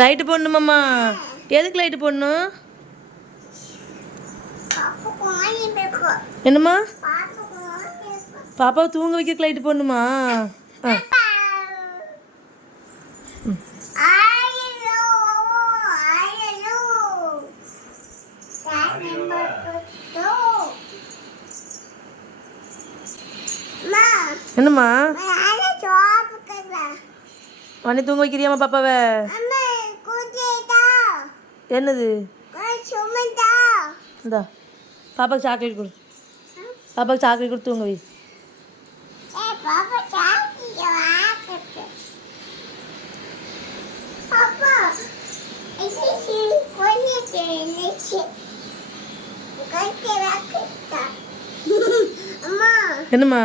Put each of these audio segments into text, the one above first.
Light போடணுமாம்மா? எதுக்கு light போடணும்? என்னம்மா? பாப்பாவை தூங்க வைக்க லைட்டு போடணுமா? என்னம்மா? உடனே தூங்க வைக்கிறியாம்மா பாப்பாவை? என்னது? இந்தா பாப்பாவுக்கு சாக்லேட் கொடு. பாப்பாவுக்கு சாக்லேட் கொடுத்து தூங்க வை. என்னம்மா?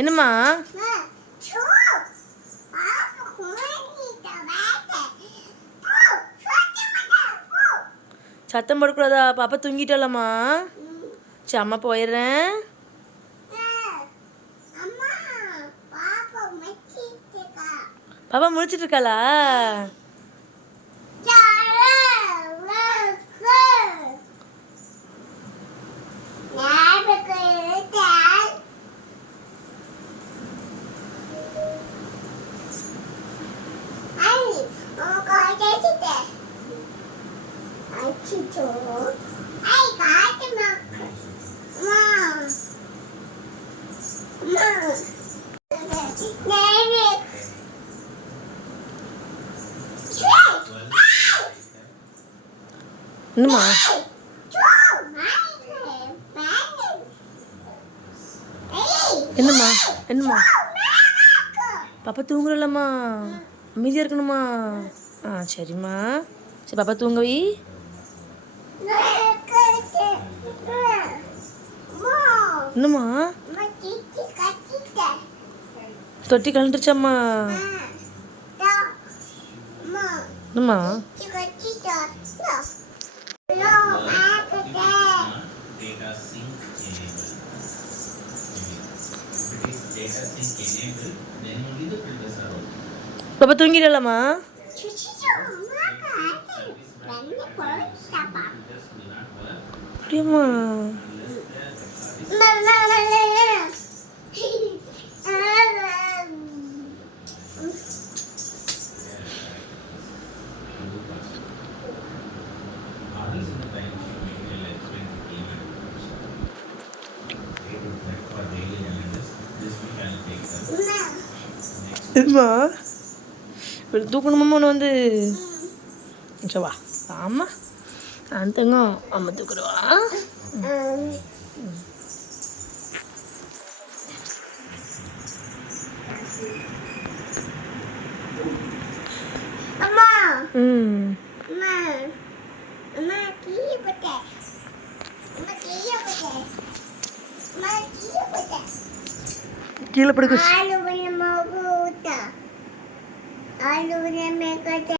என்னம்மா? சத்தம் போடக்கூடாதா? பாப்பா தூங்கிட்டாலம்மா? சரி அம்மா போயிடுறேன். பாப்பா முடிச்சிட்டு இருக்காளா? என்னம்மா? என்னம்மா? என்னம்மா? பாப்பா தூங்குறலம்மா? அமைதியாக இருக்கணுமா? சரிம்மா. சரி பாப்பா தூங்க வை. என்னம்மா? தொட்டி கலந்துருச்சாம்மா? என்னம்மா? பாப்பா தூங்கிடலாமா? அப்படியாம்மா? என்னம்மா? இப்படி தூக்கணுமா ஒன்று வந்து? வா ஆமாம் அந்தங்க அம்மா தூக்குறவா? கீழே படுக்க